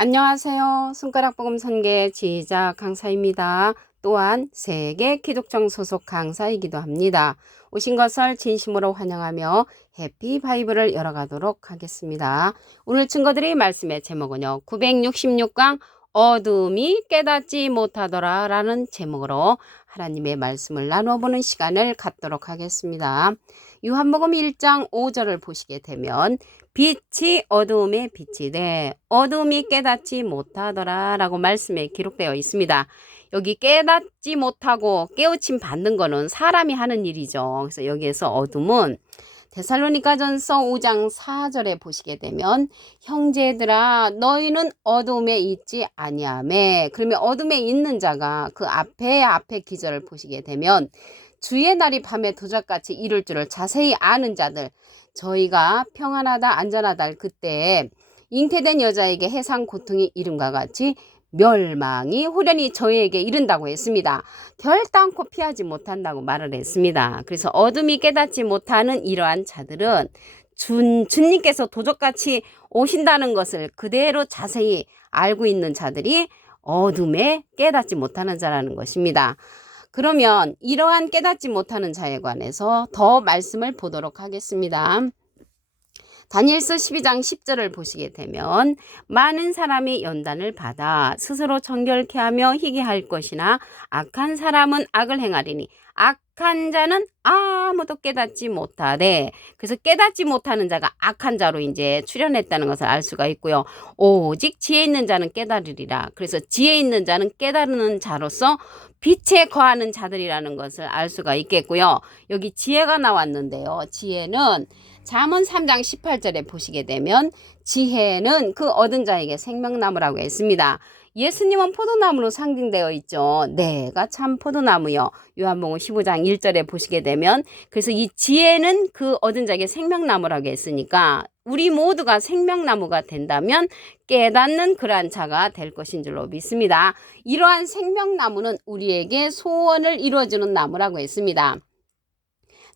안녕하세요. 손가락복음 선계 지휘자 강사입니다. 또한 세계 기독정 소속 강사이기도 합니다. 오신 것을 진심으로 환영하며 해피 바이블을 열어가도록 하겠습니다. 오늘 증거드릴 말씀의 제목은요. 966강 어둠이 깨닫지 못하더라 라는 제목으로 하나님의 말씀을 나눠보는 시간을 갖도록 하겠습니다. 요한복음 1장 5절을 보시게 되면 빛이 어두움에 빛이 돼 어두움이 깨닫지 못하더라 라고 말씀에 기록되어 있습니다. 여기 깨닫지 못하고 깨우침 받는 거는 사람이 하는 일이죠. 그래서 여기에서 어둠은 데살로니가전서 5장 4절에 보시게 되면 형제들아 너희는 어둠에 있지 아니하매, 그러면 어둠에 있는 자가 그 앞에 기절을 보시게 되면 주의 날이 밤에 도적같이 이룰 줄을 자세히 아는 자들, 저희가 평안하다 안전하다 할 그때 잉태된 여자에게 해상 고통이 이름과 같이 멸망이 호련히 저희에게 이른다고 했습니다. 결단코 피하지 못한다고 말을 했습니다. 그래서 어둠이 깨닫지 못하는 이러한 자들은 주님께서 도적같이 오신다는 것을 그대로 자세히 알고 있는 자들이 어둠에 깨닫지 못하는 자라는 것입니다. 그러면 이러한 깨닫지 못하는 자에 관해서 더 말씀을 보도록 하겠습니다. 다니엘서 12장 10절을 보시게 되면 많은 사람이 연단을 받아 스스로 정결케 하며 희귀할 것이나 악한 사람은 악을 행하리니 악한 자는 아무도 깨닫지 못하되, 그래서 깨닫지 못하는 자가 악한 자로 이제 출현했다는 것을 알 수가 있고요. 오직 지혜 있는 자는 깨달으리라. 그래서 지혜 있는 자는 깨달는 자로서 빛에 거하는 자들이라는 것을 알 수가 있겠고요. 여기 지혜가 나왔는데요. 지혜는 잠언 3장 18절에 보시게 되면 지혜는 그 얻은 자에게 생명나무라고 했습니다. 예수님은 포도나무로 상징되어 있죠. 내가 참 포도나무요. 요한복음 15장 1절에 보시게 되면, 그래서 이 지혜는 그 얻은 자에게 생명나무라고 했으니까 우리 모두가 생명나무가 된다면 깨닫는 그러한 자가 될 것인 줄로 믿습니다. 이러한 생명나무는 우리에게 소원을 이루어주는 나무라고 했습니다.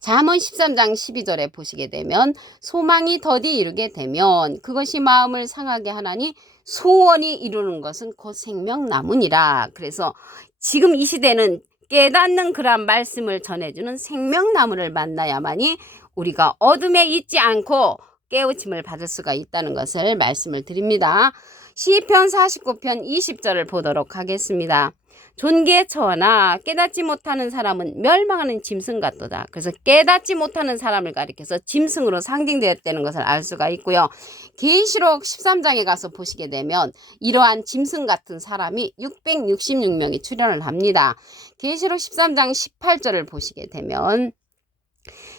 잠언 13장 12절에 보시게 되면 소망이 더디 이루게 되면 그것이 마음을 상하게 하나니 소원이 이루는 것은 곧 생명나무니라. 그래서 지금 이 시대는 깨닫는 그러한 말씀을 전해주는 생명나무를 만나야만이 우리가 어둠에 있지 않고 깨우침을 받을 수가 있다는 것을 말씀을 드립니다. 시편 49편 20절을 보도록 하겠습니다. 존귀에 처하나 깨닫지 못하는 사람은 멸망하는 짐승 같도다. 그래서 깨닫지 못하는 사람을 가리켜서 짐승으로 상징되었다는 것을 알 수가 있고요. 계시록 13장에 가서 보시게 되면 이러한 짐승 같은 사람이 666명이 출현을 합니다. 계시록 13장 18절을 보시게 되면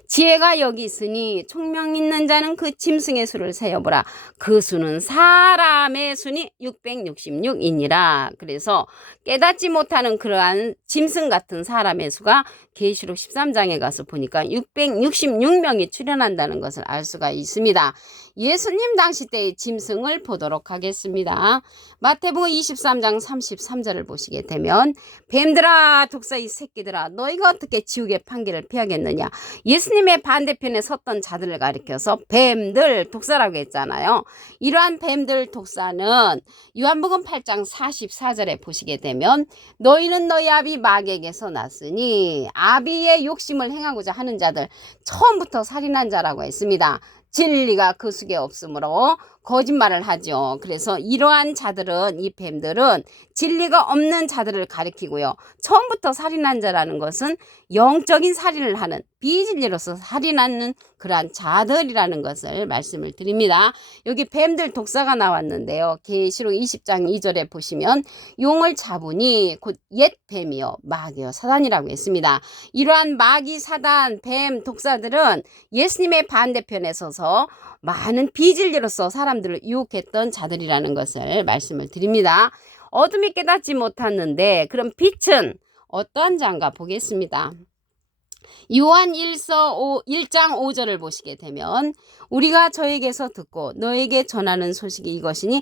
지혜가 여기 있으니 총명 있는 자는 그 짐승의 수를 세어보라. 그 수는 사람의 수니 666이니라. 그래서 깨닫지 못하는 그러한 짐승 같은 사람의 수가 계시록 13장에 가서 보니까 666명이 출현한다는 것을 알 수가 있습니다. 예수님 당시 때의 짐승을 보도록 하겠습니다. 마태복음 23장 33절을 보시게 되면 뱀들아 독사 이 새끼들아 너희가 어떻게 지옥의 판결을 피하겠느냐. 예수님의 반대편에 섰던 자들을 가리켜서 뱀들 독사라고 했잖아요. 이러한 뱀들 독사는 요한복음 8장 44절에 보시게 되면 너희는 너희 아비 마귀에게서 났으니 아비의 욕심을 행하고자 하는 자들, 처음부터 살인한 자라고 했습니다. 진리가 그 속에 없으므로 거짓말을 하죠. 그래서 이러한 자들은, 이 뱀들은 진리가 없는 자들을 가리키고요. 처음부터 살인한 자라는 것은 영적인 살인을 하는, 비진리로서 살인하는 그러한 자들이라는 것을 말씀을 드립니다. 여기 뱀들 독사가 나왔는데요. 계시록 20장 2절에 보시면 용을 잡으니 곧 옛 뱀이요 마귀요 사단이라고 했습니다. 이러한 마귀, 사단, 뱀, 독사들은 예수님의 반대편에 서서 많은 비진리로서 사람들을 유혹했던 자들이라는 것을 말씀을 드립니다. 어둠이 깨닫지 못했는데 그럼 빛은 어떠한 자인가 보겠습니다. 요한 1장 5절을 보시게 되면 우리가 저에게서 듣고 너에게 전하는 소식이 이것이니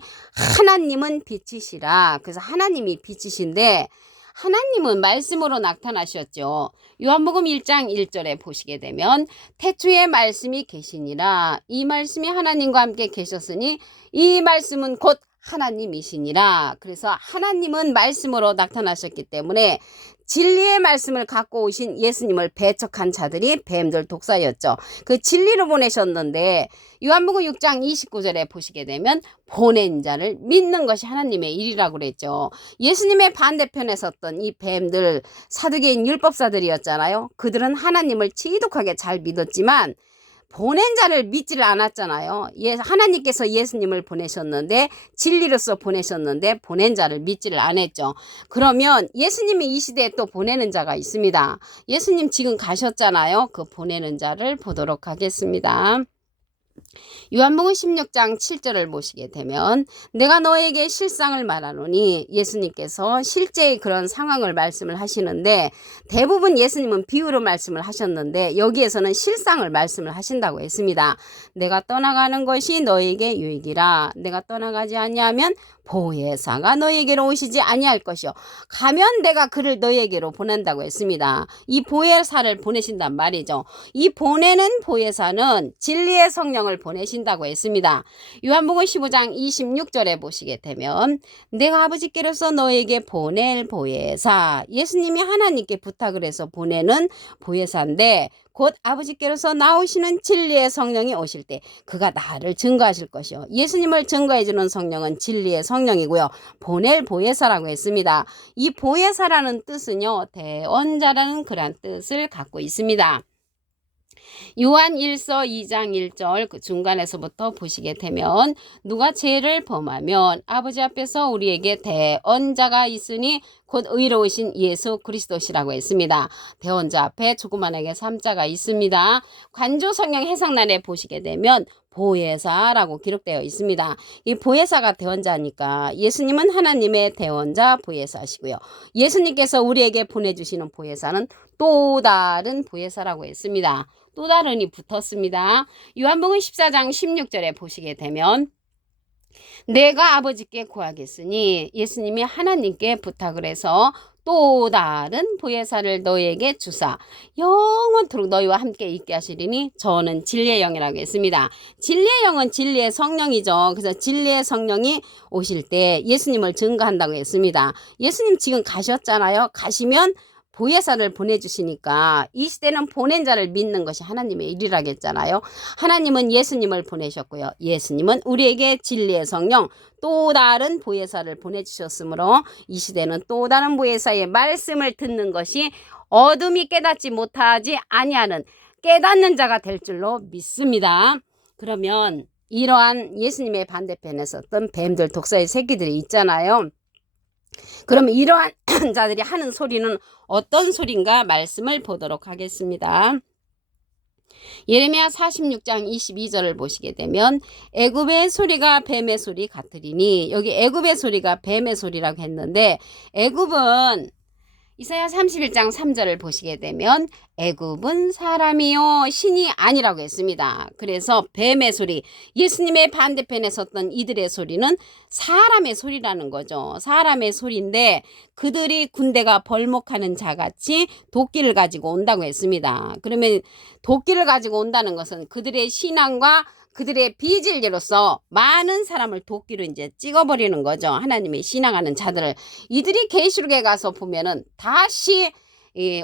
하나님은 빛이시라. 그래서 하나님이 빛이신데 하나님은 말씀으로 나타나셨죠. 요한복음 1장 1절에 보시게 되면 태초에 말씀이 계시니라. 이 말씀이 하나님과 함께 계셨으니 이 말씀은 곧 하나님이시니라. 그래서 하나님은 말씀으로 나타나셨기 때문에 진리의 말씀을 갖고 오신 예수님을 배척한 자들이 뱀들 독사였죠. 그 진리로 보내셨는데 요한복음 6장 29절에 보시게 되면 보낸 자를 믿는 것이 하나님의 일이라고 그랬죠. 예수님의 반대편에 섰던 이 뱀들 사두개인 율법사들이었잖아요. 그들은 하나님을 지독하게 잘 믿었지만 보낸 자를 믿지를 않았잖아요. 하나님께서 예수님을 보내셨는데 진리로서 보내셨는데 보낸 자를 믿지를 않았죠. 그러면 예수님이 이 시대에 또 보내는 자가 있습니다. 예수님 지금 가셨잖아요. 그 보내는 자를 보도록 하겠습니다. 요한복음 16장 7절을 보시게 되면 내가 너에게 실상을 말하노니 예수님께서 실제의 그런 상황을 말씀을 하시는데 대부분 예수님은 비유로 말씀을 하셨는데 여기에서는 실상을 말씀을 하신다고 했습니다. 내가 떠나가는 것이 너에게 유익이라. 내가 떠나가지 아니하면 보혜사가 너에게로 오시지 아니할 것이요 가면 내가 그를 너에게로 보낸다고 했습니다. 이 보혜사를 보내신단 말이죠. 이 보내는 보혜사는 진리의 성령을 보내신다고 했습니다. 요한복음 15장 26절에 보시게 되면 내가 아버지께로서 너에게 보낼 보혜사, 예수님이 하나님께 부탁을 해서 보내는 보혜사인데 곧 아버지께로서 나오시는 진리의 성령이 오실 때 그가 나를 증거하실 것이요. 예수님을 증거해 주는 성령은 진리의 성령이고요. 보낼 보혜사라고 했습니다. 이 보혜사라는 뜻은요. 대언자라는 그런 뜻을 갖고 있습니다. 요한 1서 2장 1절 그 중간에서부터 보시게 되면 누가 죄를 범하면 아버지 앞에서 우리에게 대언자가 있으니 곧 의로우신 예수 그리스도시라고 했습니다. 대언자 앞에 조그만하게 3자가 있습니다. 관조 성경 해석란에 보시게 되면 보혜사라고 기록되어 있습니다. 이 보혜사가 대언자니까 예수님은 하나님의 대언자 보혜사시고요. 예수님께서 우리에게 보내주시는 보혜사는 또 다른 보혜사라고 했습니다. 또 다른이 붙었습니다. 요한복음 14장 16절에 보시게 되면 내가 아버지께 구하겠으니 예수님이 하나님께 부탁을 해서 또 다른 보혜사를 너에게 주사 영원토록 너희와 함께 있게 하시리니 저는 진리의 영이라고 했습니다. 진리의 영은 진리의 성령이죠. 그래서 진리의 성령이 오실 때 예수님을 증거한다고 했습니다. 예수님 지금 가셨잖아요. 가시면 보혜사를 보내주시니까 이 시대는 보낸 자를 믿는 것이 하나님의 일이라겠잖아요. 하나님은 예수님을 보내셨고요. 예수님은 우리에게 진리의 성령 또 다른 보혜사를 보내주셨으므로 이 시대는 또 다른 보혜사의 말씀을 듣는 것이 어둠이 깨닫지 못하지 아니하는 깨닫는 자가 될 줄로 믿습니다. 그러면 이러한 예수님의 반대편에 섰던 뱀들 독사의 새끼들이 있잖아요. 그러면 이러한 자들이 하는 소리는 어떤 소리인가 말씀을 보도록 하겠습니다. 예레미야 46장 22절을 보시게 되면 애굽의 소리가 뱀의 소리 같으리니 여기 애굽의 소리가 뱀의 소리라고 했는데 애굽은 이사야 31장 3절을 보시게 되면 애굽은 사람이요 신이 아니라고 했습니다. 그래서 뱀의 소리, 예수님의 반대편에 섰던 이들의 소리는 사람의 소리라는 거죠. 사람의 소리인데 그들이 군대가 벌목하는 자같이 도끼를 가지고 온다고 했습니다. 그러면 도끼를 가지고 온다는 것은 그들의 신앙과 그들의 비진리로서 많은 사람을 도끼로 이제 찍어버리는 거죠. 하나님의 신앙하는 자들을. 이들이 계시록에 가서 보면은 다시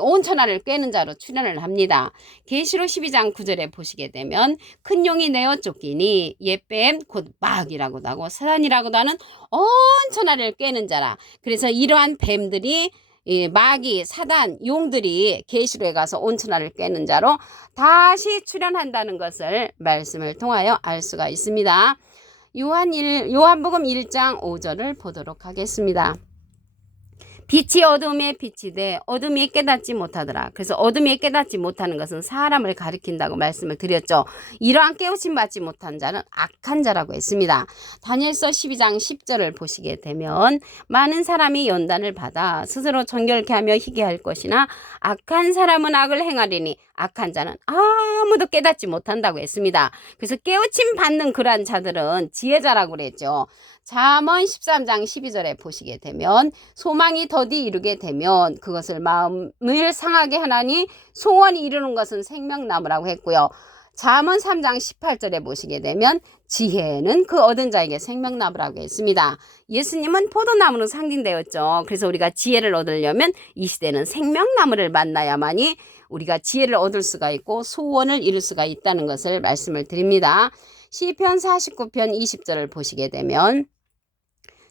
온천하를 꿰는 자로 출현을 합니다. 계시록 12장 9절에 보시게 되면 큰 용이 내어 쫓기니 옛뱀 곧 마귀라고도 하고 사단이라고도 하는 온천하를 꿰는 자라. 그래서 이러한 뱀들이 마귀, 사단, 용들이 계시록에 가서 온천하를 꿰는 자로 다시 출현한다는 것을 말씀을 통하여 알 수가 있습니다. 요한복음 1장 5절을 보도록 하겠습니다. 빛이 어둠에 빛이 돼 어둠이 깨닫지 못하더라. 그래서 어둠이 깨닫지 못하는 것은 사람을 가리킨다고 말씀을 드렸죠. 이러한 깨우침 받지 못한 자는 악한 자라고 했습니다. 다니엘서 12장 10절을 보시게 되면 많은 사람이 연단을 받아 스스로 정결케 하며 희게 할 것이나 악한 사람은 악을 행하리니 악한 자는 아무도 깨닫지 못한다고 했습니다. 그래서 깨우침 받는 그러한 자들은 지혜자라고 그랬죠. 잠언 13장 12절에 보시게 되면 소망이 더디 이루게 되면 그것을 마음을 상하게 하나니 소원이 이루는 것은 생명나무라고 했고요. 잠언 3장 18절에 보시게 되면 지혜는 그 얻은 자에게 생명나무라고 했습니다. 예수님은 포도나무로 상징되었죠. 그래서 우리가 지혜를 얻으려면 이 시대는 생명나무를 만나야만이 우리가 지혜를 얻을 수가 있고 소원을 이룰 수가 있다는 것을 말씀을 드립니다. 시편 49편 20절을 보시게 되면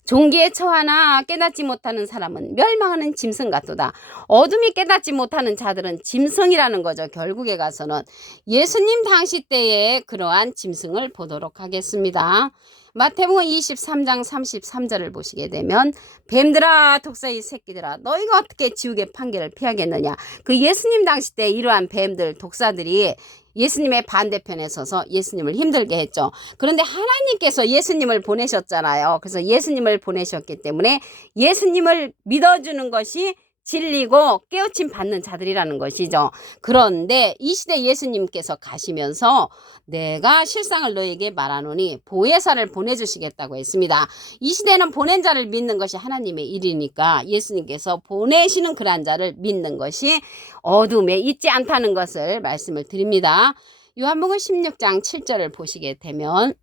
종기에 처하나 깨닫지 못하는 사람은 멸망하는 짐승 같도다. 어둠이 깨닫지 못하는 자들은 짐승이라는 거죠. 결국에 가서는 예수님 당시 때에 그러한 짐승을 보도록 하겠습니다. 마태복음 23장 33절을 보시게 되면 뱀들아 독사의 새끼들아 너희가 어떻게 지옥의 판결을 피하겠느냐. 그 예수님 당시 때 이러한 뱀들 독사들이 예수님의 반대편에 서서 예수님을 힘들게 했죠. 그런데 하나님께서 예수님을 보내셨잖아요. 그래서 예수님을 보내셨기 때문에 예수님을 믿어주는 것이 진리고 깨우침 받는 자들이라는 것이죠. 그런데 이 시대 예수님께서 가시면서 내가 실상을 너에게 말하노니 보혜사를 보내주시겠다고 했습니다. 이 시대는 보낸 자를 믿는 것이 하나님의 일이니까 예수님께서 보내시는 그러한 자를 믿는 것이 어둠에 있지 않다는 것을 말씀을 드립니다. 요한복음 16장 7절을 보시게 되면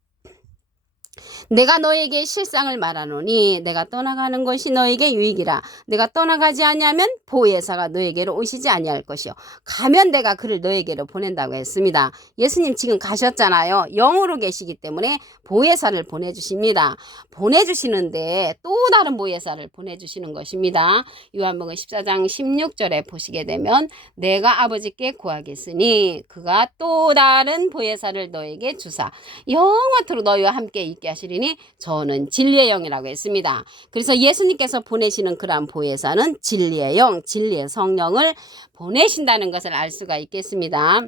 내가 너에게 실상을 말하노니 내가 떠나가는 것이 너에게 유익이라. 내가 떠나가지 아니하면 보혜사가 너에게로 오시지 아니할 것이요 가면 내가 그를 너에게로 보낸다고 했습니다. 예수님 지금 가셨잖아요. 영으로 계시기 때문에 보혜사를 보내주십니다. 보내주시는데 또 다른 보혜사를 보내주시는 것입니다. 요한복음 14장 16절에 보시게 되면 내가 아버지께 구하겠으니 그가 또 다른 보혜사를 너에게 주사 영원토록 너희와 함께 있게 하시리니 저는 진리의 영이라고 했습니다. 그래서 예수님께서 보내시는 그러한 보혜사는 진리의 영, 진리의 성령을 보내신다는 것을 알 수가 있겠습니다.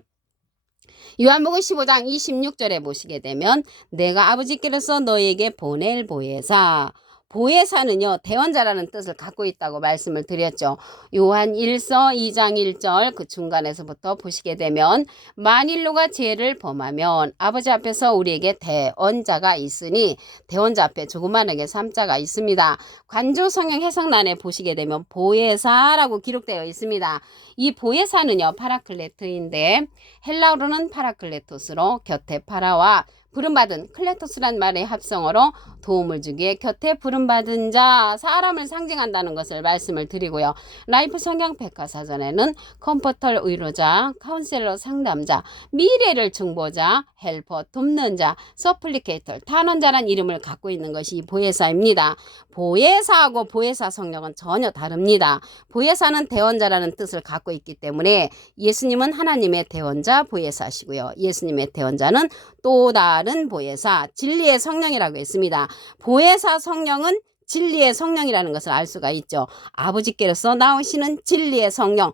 요한복음 15장 26절에 보시게 되면 내가 아버지께로서 너에게 보낼 보혜사 보혜사는요 대원자라는 뜻을 갖고 있다고 말씀을 드렸죠. 요한 1서 2장 1절 그 중간에서부터 보시게 되면 만일 누가 죄를 범하면 아버지 앞에서 우리에게 대언자가 있으니 대언자 앞에 조그만하게 3자가 있습니다. 관조 성경 해석란에 보시게 되면 보혜사라고 기록되어 있습니다. 이 보혜사는요 파라클레트인데 헬라어로는 파라클레토스로 곁에 파라와 부름받은 클레토스란 말의 합성어로 도움을 주기에 곁에 부름받은 자 사람을 상징한다는 것을 말씀을 드리고요. 라이프 성경 백과사전에는 컴포터 의로자, 카운셀러 상담자, 미래를 중보자, 헬퍼 돕는 자, 서플리케이터 탄원자란 이름을 갖고 있는 것이 보혜사입니다. 보혜사하고 보혜사 성령은 전혀 다릅니다. 보혜사는 대원자라는 뜻을 갖고 있기 때문에 예수님은 하나님의 대원자 보혜사시고요. 예수님의 대원자는 또 다른 보혜사 진리의 성령이라고 했습니다. 보혜사 성령은 진리의 성령이라는 것을 알 수가 있죠. 아버지께로서 나오시는 진리의 성령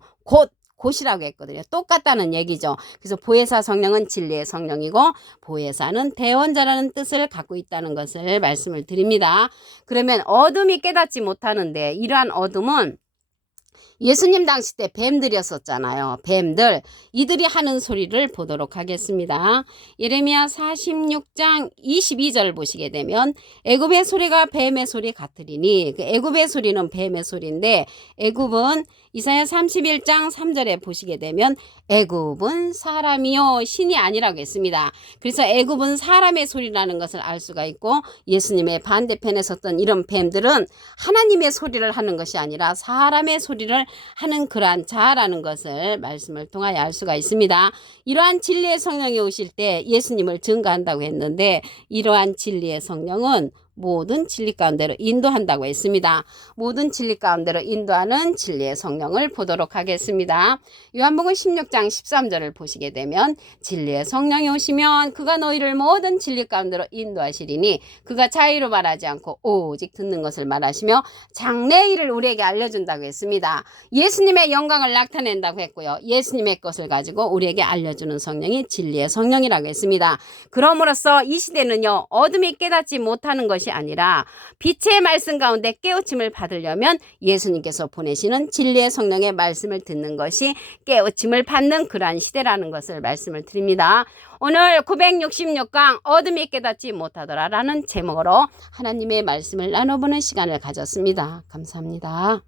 곧이라고 했거든요. 똑같다는 얘기죠. 그래서 보혜사 성령은 진리의 성령이고 보혜사는 대원자라는 뜻을 갖고 있다는 것을 말씀을 드립니다. 그러면 어둠이 깨닫지 못하는데 이러한 어둠은 예수님 당시 때 뱀들이었었잖아요. 뱀들 이들이 하는 소리를 보도록 하겠습니다. 예레미야 46장 22절 보시게 되면 애굽의 소리가 뱀의 소리 같으리니 그 애굽의 소리는 뱀의 소리인데 애굽은 이사야 31장 3절에 보시게 되면 애굽은 사람이요 신이 아니라고 했습니다. 그래서 애굽은 사람의 소리라는 것을 알 수가 있고 예수님의 반대편에 섰던 이런 뱀들은 하나님의 소리를 하는 것이 아니라 사람의 소리를 하는 그러한 자라는 것을 말씀을 통하여 알 수가 있습니다. 이러한 진리의 성령이 오실 때 예수님을 증거한다고 했는데 이러한 진리의 성령은 모든 진리 가운데로 인도한다고 했습니다. 모든 진리 가운데로 인도하는 진리의 성령을 보도록 하겠습니다. 요한복음 16장 13절을 보시게 되면 진리의 성령이 오시면 그가 너희를 모든 진리 가운데로 인도하시리니 그가 자의로 말하지 않고 오직 듣는 것을 말하시며 장래의 일을 우리에게 알려준다고 했습니다. 예수님의 영광을 나타낸다고 했고요. 예수님의 것을 가지고 우리에게 알려주는 성령이 진리의 성령이라고 했습니다. 그럼으로써 이 시대는요 어둠이 깨닫지 못하는 것이 아니라 빛의 말씀 가운데 깨우침을 받으려면 예수님께서 보내시는 진리의 성령의 말씀을 듣는 것이 깨우침을 받는 그러한 시대라는 것을 말씀을 드립니다. 오늘 966강 어둠이 깨닫지 못하더라 라는 제목으로 하나님의 말씀을 나눠보는 시간을 가졌습니다. 감사합니다.